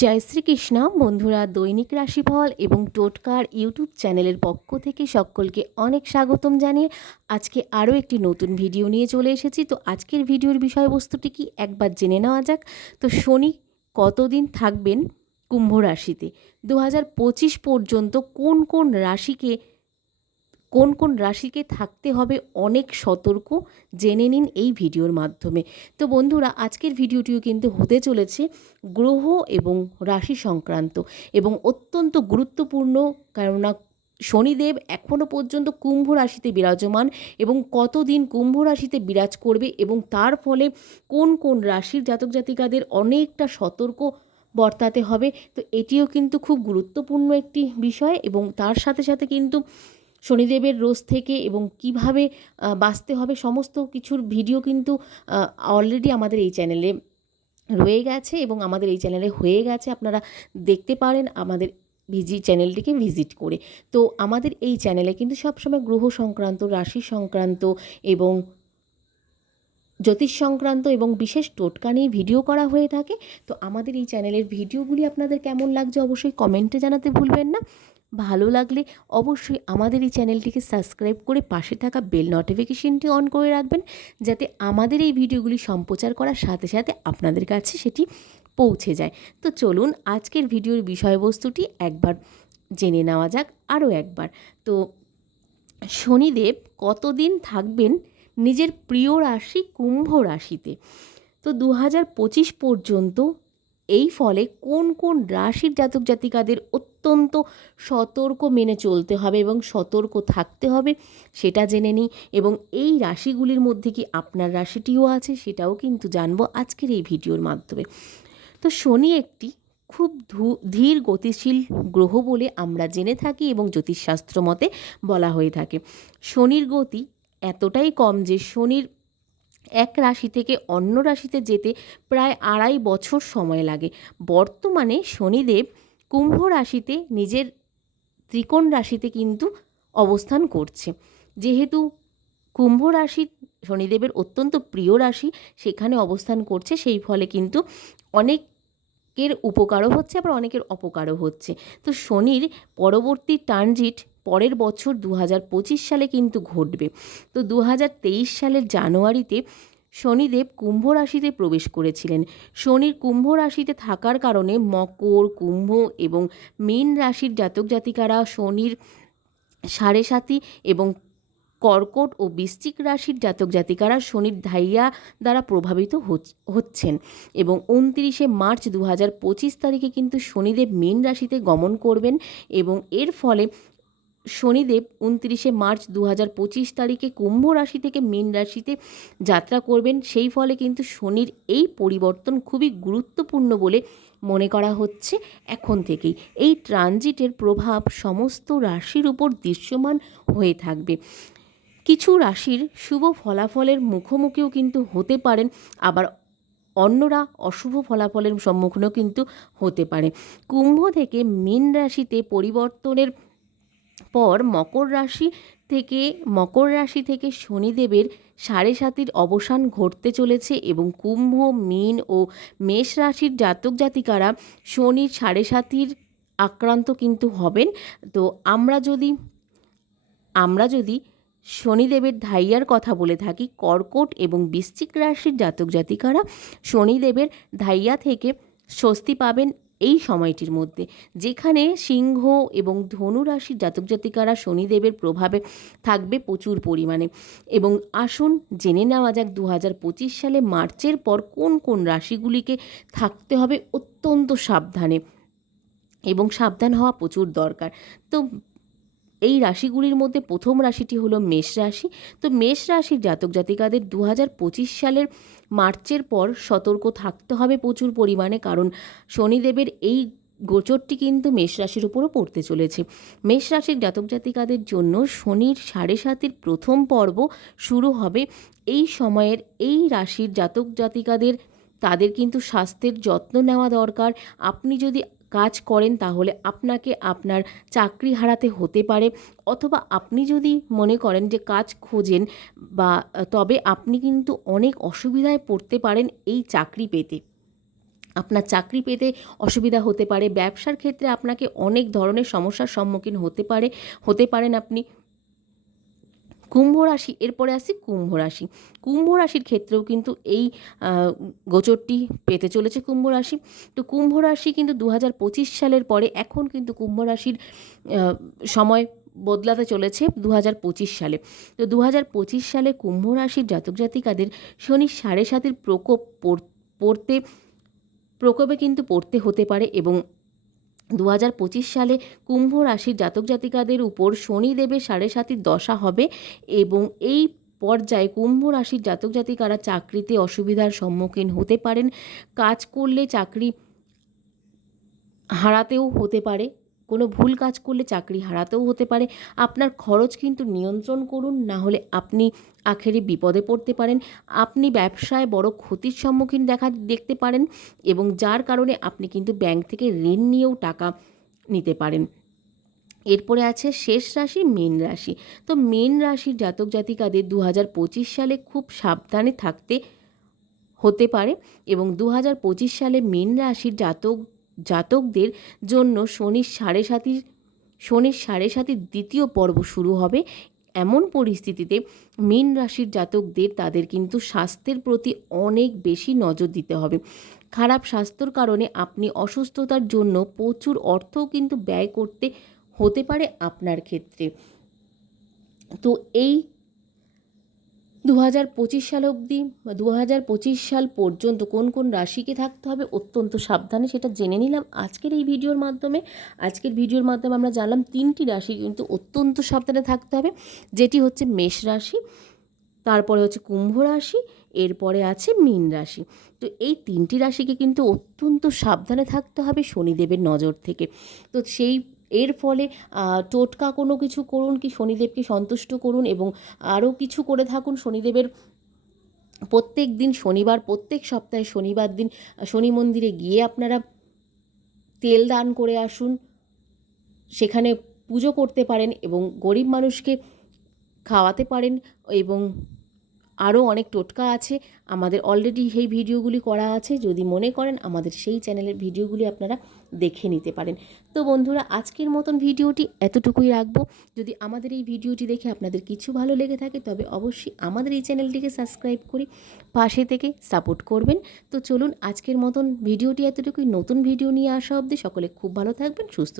জয় শ্রীকৃষ্ণ, বন্ধুরা দৈনিক রাশিফল এবং টোটকার ইউটিউব চ্যানেলের পক্ষ থেকে সকলকে অনেক স্বাগতম জানিয়ে আজকে আরও একটি নতুন ভিডিও নিয়ে চলে এসেছি। তো আজকের ভিডিওর বিষয়বস্তুটি কি একবার জেনে নেওয়া যাক। তো শনি কতদিন থাকবেন কুম্ভ রাশিতে? দু হাজার পঁচিশ পর্যন্ত কোন কোন রাশিকে কোন কোন রাশিকে থাকতে হবে অনেক সতর্ক জেনে নিন এই ভিডিওর মাধ্যমে। তো বন্ধুরা, আজকের ভিডিওটিও কিন্তু হতে চলেছে গ্রহ এবং রাশি সংক্রান্ত এবং অত্যন্ত গুরুত্বপূর্ণ কেননা শনিদেব এখনও পর্যন্ত কুম্ভ রাশিতে বিরাজমান এবং কতদিন কুম্ভ রাশিতে বিরাজ করবে এবং তার ফলে কোন কোন রাশির জাতক জাতিকাদের অনেকটা সতর্ক বর্তাতে হবে, তো এটিও কিন্তু খুব গুরুত্বপূর্ণ একটি বিষয় এবং তার সাথে সাথে কিন্তু শনিদেবের রোজ থেকে এবং কীভাবে বাঁচতে হবে সমস্ত কিছুর ভিডিও কিন্তু অলরেডি আমাদের এই চ্যানেলে রয়ে গেছে এবং আমাদের এই চ্যানেলে হয়ে গেছে। আপনারা দেখতে পারেন আমাদের ভিজি চ্যানেলটিকে ভিজিট করে। তো আমাদের এই চ্যানেলে কিন্তু সবসময় গ্রহ সংক্রান্ত, রাশি সংক্রান্ত এবং জ্যোতিষ সংক্রান্ত এবং বিশেষ টোটকা নিয়ে ভিডিও করা হয়ে থাকে। তো আমাদের এই চ্যানেলের ভিডিওগুলি আপনাদের কেমন লাগছে অবশ্যই কমেন্টে জানাতে ভুলবেন না। ভালো লাগলে অবশ্যই আমাদের এই চ্যানেলটিকে সাবস্ক্রাইব করে পাশে থাকা বেল নোটিফিকেশনটি অন করে রাখবেন, যাতে আমাদের এই ভিডিওগুলি সম্প্রচার করার সাথে সাথে আপনাদের কাছে সেটি পৌঁছে যায়। তো চলুন আজকের ভিডিওর বিষয়বস্তুটি একবার জেনে নেওয়া যাক আরও একবার। তো শনিদেব কতদিন থাকবেন নিজের প্রিয় রাশি কুম্ভ রাশিতে? তো দু পঁচিশ পর্যন্ত এই ফলে কোন কোন রাশির জাতক জাতিকাদের অত্যন্ত সতর্ক মেনে চলতে হবে এবং সতর্ক থাকতে হবে, সেটা জেনে নিই। এবং এই রাশিগুলির মধ্যে কি আপনার রাশিটিও আছে, সেটাও কিন্তু জানব আজকের এই ভিডিওর মাধ্যমে। তো শনি একটি খুব ধীর গতিশীল গ্রহ বলে আমরা জেনে থাকি এবং জ্যোতিষশাস্ত্র মতে বলা হয়ে থাকে। শনির গতি এতটাই কম যে শনির এক রাশি থেকে অন্য রাশিতে যেতে প্রায় আড়াই বছর সময় লাগে। বর্তমানে শনিদেব কুম্ভ রাশিতে নিজের ত্রিকোণ রাশিতে কিন্তু অবস্থান করছে। যেহেতু কুম্ভ রাশি শনিদেবের অত্যন্ত প্রিয় রাশি, সেখানে অবস্থান করছে, সেই ফলে কিন্তু অনেকের উপকারও হচ্ছে, আবার অনেকের অপকারও হচ্ছে। তো শনির পরবর্তী ট্রানজিট পরের বছর দু হাজার পঁচিশ সালে কিন্তু ঘটবে। তো দু হাজার তেইশ সালের জানুয়ারিতে শনিদেব কুম্ভ রাশিতে প্রবেশ করেছিলেন। শনির কুম্ভ রাশিতে থাকার কারণে মকর, কুম্ভ এবং মীন রাশির জাতক জাতিকারা শনির সাড়ে সাতি এবং কর্কট ও বৃশ্চিক রাশির জাতক জাতিকারা শনির ধাইয়া দ্বারা প্রভাবিত হচ- হচ্ছেন এবং উনত্রিশে মার্চ দু হাজার পঁচিশ তারিখে কিন্তু শনিদেব মীন রাশিতে গমন করবেন এবং এর ফলে শনিদেব উনত্রিশে মার্চ দু হাজার পঁচিশ তারিখে কুম্ভ রাশি থেকে মীন রাশিতে যাত্রা করবেন। সেই ফলে কিন্তু শনির এই পরিবর্তন খুবই গুরুত্বপূর্ণ বলে মনে করা হচ্ছে এখন থেকেই। এই ট্রানজিটের প্রভাব সমস্ত রাশির উপর দৃশ্যমান হয়ে থাকবে। কিছু রাশির শুভ ফলাফলের মুখোমুখিও কিন্তু হতে পারেন, আবার অন্যরা অশুভ ফলাফলের সম্মুখীনও কিন্তু হতে পারে। কুম্ভ থেকে মীন রাশিতে পরিবর্তনের পর মকর রাশি থেকে, মকর রাশি থেকে শনিদেবের সাড়ে সাতির অবসান ঘটতে চলেছে এবং কুম্ভ, মীন ও মেষ রাশির জাতক জাতিকারা শনির সাড়ে সাতির আক্রান্ত কিন্তু হবেন। তো আমরা যদি আমরা যদি শনিদেবের ধাইয়ার কথা বলে থাকি, কর্কট এবং বৃশ্চিক রাশির জাতক জাতিকারা শনিদেবের ধাইয়া থেকে স্বস্তি পাবেন এই সময়টির মধ্যে, যেখানে সিংহ এবং ধনু রাশির জাতক জাতিকারা শনিদেবের প্রভাবে থাকবে প্রচুর পরিমাণে। এবং আসুন জেনে নেওয়া যাক দু হাজার পঁচিশ সালে মার্চের পর কোন কোন রাশিগুলিকে থাকতে হবে অত্যন্ত সাবধানে। এবং সাবধান হওয়া প্রচুর দরকার। তো এই রাশিগুলির মধ্যে প্রথম রাশিটি হলো মেষ রাশি। তো মেষ রাশির জাতক জাতিকাদের দু হাজার পঁচিশ সালের মার্চের পর সতর্ক থাকতে হবে প্রচুর পরিমাণে, কারণ শনিদেবের এই গোচরটি কিন্তু মেষ রাশির উপরও পড়তে চলেছে। মেষ রাশির জাতক জাতিকাদের জন্য শনির সাড়ে সাতের প্রথম পর্ব শুরু হবে। এই সময়ের এই রাশির জাতক জাতিকাদের, তাদের কিন্তু স্বাস্থ্যের যত্ন নেওয়া দরকার। আপনি যদি কাজ করেন, তাহলে আপনাকে আপনার চাকরি হারাতে হতে পারে। অথবা আপনি যদি মনে করেন যে কাজ খোঁজেন বা তবে আপনি কিন্তু অনেক অসুবিধায় পড়তে পারেন এই চাকরি পেতে। আপনার চাকরি পেতে অসুবিধা হতে পারে। ব্যবসার ক্ষেত্রে আপনাকে অনেক ধরনের সমস্যার সম্মুখীন হতে পারে, হতে পারেন আপনি। কুম্ভ রাশি, এরপরে আসি কুম্ভ রাশি। কুম্ভ রাশির ক্ষেত্রেও কিন্তু এই গোচরটি পেতে চলেছে কুম্ভ রাশি। তো কুম্ভ রাশি কিন্তু দু হাজার পঁচিশ সালের পরে এখন কিন্তু কুম্ভ রাশির সময় বদলাতে চলেছে দু হাজার পঁচিশ সালে। তো দু হাজার পঁচিশ সালে কুম্ভ রাশির জাতক জাতিকাদের শনি সাড়ে সাতের প্রকোপ পড়- পড়তে, প্রকোপে কিন্তু পড়তে হতে পারে এবং দু হাজার পঁচিশ সালে কুম্ভ রাশির জাতক জাতিকাদের উপর শনিদেবের সাড়ে সাতির দশা হবে এবং এই পর্যায়ে কুম্ভ রাশির জাতক জাতিকারা চাকরিতে অসুবিধার সম্মুখীন হতে পারেন। কাজ করলে চাকরি হারাতেও হতে পারে। কোনো ভুল কাজ করলে চাকরি হারাতেও হতে পারে। আপনার খরচ কিন্তু নিয়ন্ত্রণ করুন, না হলে আপনি আখেরে বিপদে পড়তে পারেন। আপনি ব্যবসায় বড় ক্ষতির সম্মুখীন দেখা দেখতে পারেন এবং যার কারণে আপনি কিন্তু ব্যাংক থেকে ঋণ নিয়েও টাকা নিতে পারেন। এরপরে আছে শেষ রাশি, মীন রাশি। তো মীন রাশির জাতক জাতিকাদের দু হাজার পঁচিশ সালে খুব সাবধানে থাকতে হতে পারে এবং দু হাজার পঁচিশ সালে মীন রাশির জাতক জাতকদের জন্য শনির সাড়ে সাতির শনির সাড়ে সাতির দ্বিতীয় পর্ব শুরু হবে। এমন পরিস্থিতিতে মীন রাশির জাতকদের তাদের কিন্তু স্বাস্থ্যের প্রতি অনেক বেশি নজর দিতে হবে। খারাপ স্বাস্থ্যর কারণে আপনি অসুস্থতার জন্য প্রচুর অর্থও কিন্তু ব্যয় করতে হতে পারে আপনার ক্ষেত্রে। তো এই দু হাজার পঁচিশ সাল অবধি বা দু হাজার পঁচিশ সাল পর্যন্ত কোন কোন রাশিকে থাকতে হবে অত্যন্ত সাবধানে সেটা জেনে নিলাম আজকের এই ভিডিওর মাধ্যমে। আজকের ভিডিওর মাধ্যমে আমরা জানলাম তিনটি রাশি কিন্তু অত্যন্ত সাবধানে থাকতে হবে, যেটি হচ্ছে মেষ রাশি, তারপরে হচ্ছে কুম্ভ রাশি, এরপরে আছে মীন রাশি। তো এই তিনটি রাশিকে কিন্তু অত্যন্ত সাবধানে থাকতে হবে শনিদেবের নজর থেকে। তো সেই এর ফলে টোটকা কোনো কিছু করুন কি শনিদেবকে সন্তুষ্ট করুন এবং আরও কিছু করে থাকুন। শনিদেবের প্রত্যেক দিন শনিবার, প্রত্যেক সপ্তাহে শনিবার দিন শনি মন্দিরে গিয়ে আপনারা তেল দান করে আসুন। সেখানে পুজো করতে পারেন এবং গরিব মানুষকে খাওয়াতে পারেন এবং আরও অনেক টোটকা আছে। আমাদের অলরেডি সেই ভিডিওগুলি করা আছে। যদি মনে করেন আমাদের সেই চ্যানেলের ভিডিওগুলি আপনারা দেখে নিতে পারেন। তো বন্ধুরা, আজকের মতন ভিডিওটি এতটুকুই রাখব। যদি আমাদের এই ভিডিওটি দেখে আপনাদের কিছু ভালো লেগে থাকে, তবে অবশ্যই আমাদের এই চ্যানেলটিকে সাবস্ক্রাইব করে পাশে থেকে সাপোর্ট করবেন। তো চলুন, আজকের মতন ভিডিওটি এতটুকুই। নতুন ভিডিও নিয়ে আসা অবধি সকলে খুব ভালো থাকবেন, সুস্থ